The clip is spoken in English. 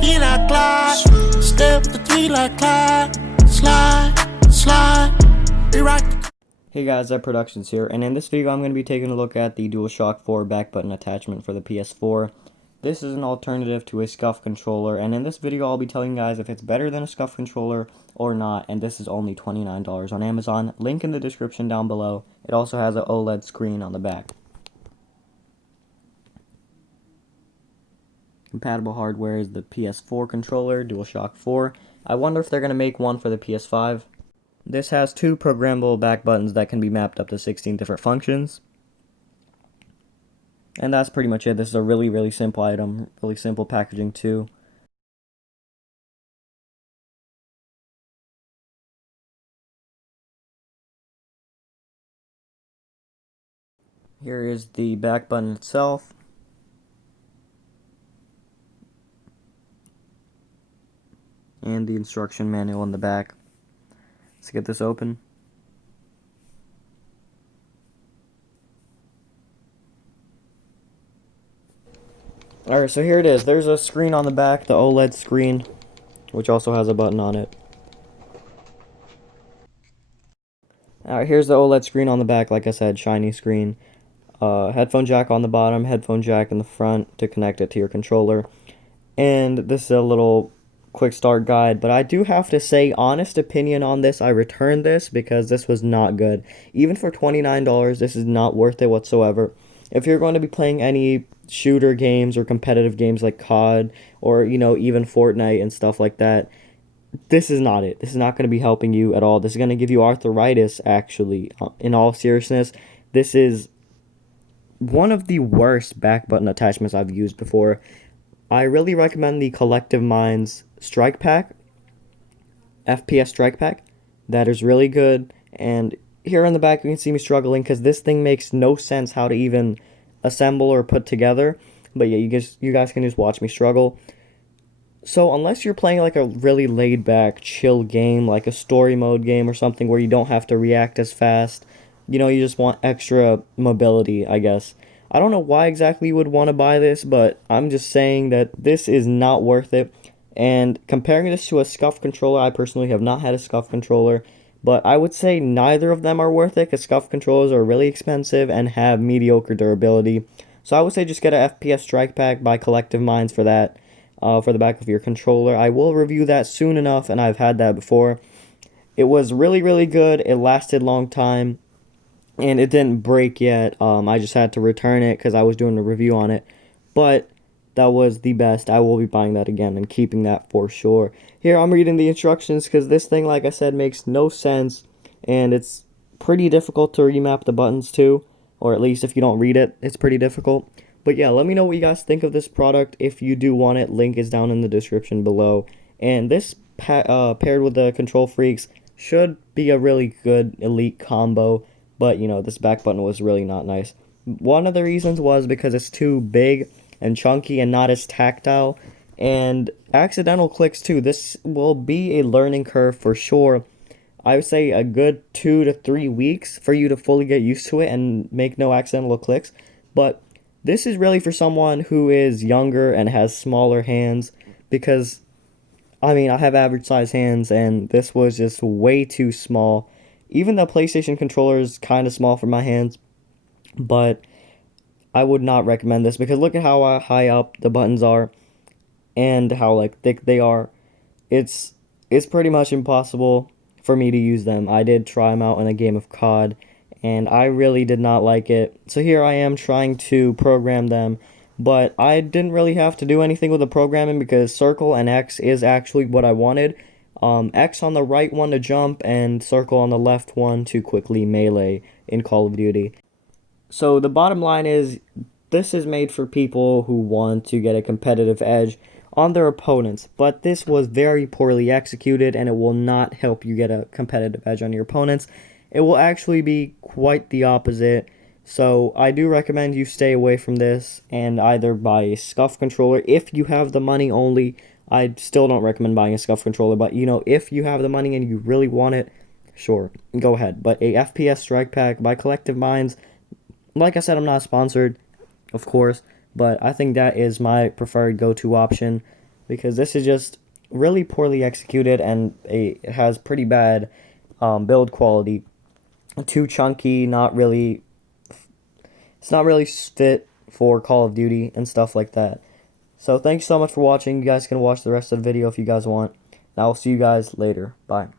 V like Clyde. Step with the 3 like Clyde. Slide, slide. We rock the... Hey guys, Productions here, and in this video I'm going to be taking a look at the DualShock 4 back button attachment for the PS4. This is an alternative to a Scuf controller, and in this video I'll be telling you guys if it's better than a Scuf controller or not, and this is only $29 on Amazon. Link in the description down below. It also has an OLED screen on the back. Compatible hardware is the PS4 controller, DualShock 4. I wonder if they're going to make one for the PS5. This has two programmable back buttons that can be mapped up to 16 different functions. And that's pretty much it. This is a really simple item, really simple packaging too. Here is the back button itself. And the instruction manual in the back. Let's get this open. Alright, so here it is. There's a screen on the back, the OLED screen, which also has a button on it. Alright, here's the OLED screen on the back, like I said, shiny screen. Headphone jack on the bottom, headphone jack in the front to connect it to your controller. And this is a little quick start guide, but I do have to say, honest opinion on this, I returned this because this was not good. Even for $29, this is not worth it whatsoever. If you're going to be playing any shooter games or competitive games like COD or, you know, even Fortnite and stuff like that, this is not it. This is not going to be helping you at all. This is going to give you arthritis, actually. In all seriousness, this is one of the worst back button attachments I've used before. I really recommend the Collective Minds Strike Pack, FPS Strike Pack. That is really good. And here in the back you can see me struggling because this thing makes no sense how to even assemble or put together. But yeah, you guys can just watch me struggle. So unless you're playing like a really laid back, chill game, like a story mode game or something where you don't have to react as fast, you know, you just want extra mobility, I guess. I don't know why exactly you would want to buy this, but I'm just saying that this is not worth it. And comparing this to a Scuf controller, I personally have not had a Scuf controller, but I would say neither of them are worth it because Scuf controllers are really expensive and have mediocre durability. So I would say just get a FPS Strike Pack by Collective Minds for that, for the back of your controller. I will review that soon enough, and I've had that before. It was really good. It lasted a long time. And it didn't break yet. I just had to return it because I was doing a review on it. But that was the best. I will be buying that again and keeping that for sure. Here, I'm reading the instructions because this thing, like I said, makes no sense. And it's pretty difficult to remap the buttons too. Or at least if you don't read it, it's pretty difficult. But yeah, let me know what you guys think of this product. If you do want it, link is down in the description below. And this paired with the Control Freaks should be a really good elite combo. But, you know, this back button was really not nice. One of the reasons was because it's too big and chunky and not as tactile. And accidental clicks, too. This will be a learning curve for sure. I would say a good 2 to 3 weeks for you to fully get used to it and make no accidental clicks. But this is really for someone who is younger and has smaller hands. Because, I mean, I have average size hands and this was just way too small. Even the PlayStation controller is kind of small for my hands, but I would not recommend this because look at how high up the buttons are and how like thick they are. It's pretty much impossible for me to use them. I did try them out in a game of COD, and I really did not like it. So here I am trying to program them, but I didn't really have to do anything with the programming because circle and X is actually what I wanted. X on the right one to jump, and circle on the left one to quickly melee in Call of Duty. So the bottom line is, this is made for people who want to get a competitive edge on their opponents, but this was very poorly executed, and it will not help you get a competitive edge on your opponents. It will actually be quite the opposite. So I do recommend you stay away from this and either buy a Scuf controller if you have the money only. I still don't recommend buying a Scuf controller, but you know, if you have the money and you really want it, sure, go ahead. But a FPS Strike Pack by Collective Minds, like I said, I'm not sponsored, of course, but I think that is my preferred go-to option. because this is just really poorly executed, and it has pretty bad build quality. Too chunky, it's not really fit for Call of Duty and stuff like that. So thanks so much for watching. You guys can watch the rest of the video if you guys want. And I will see you guys later. Bye.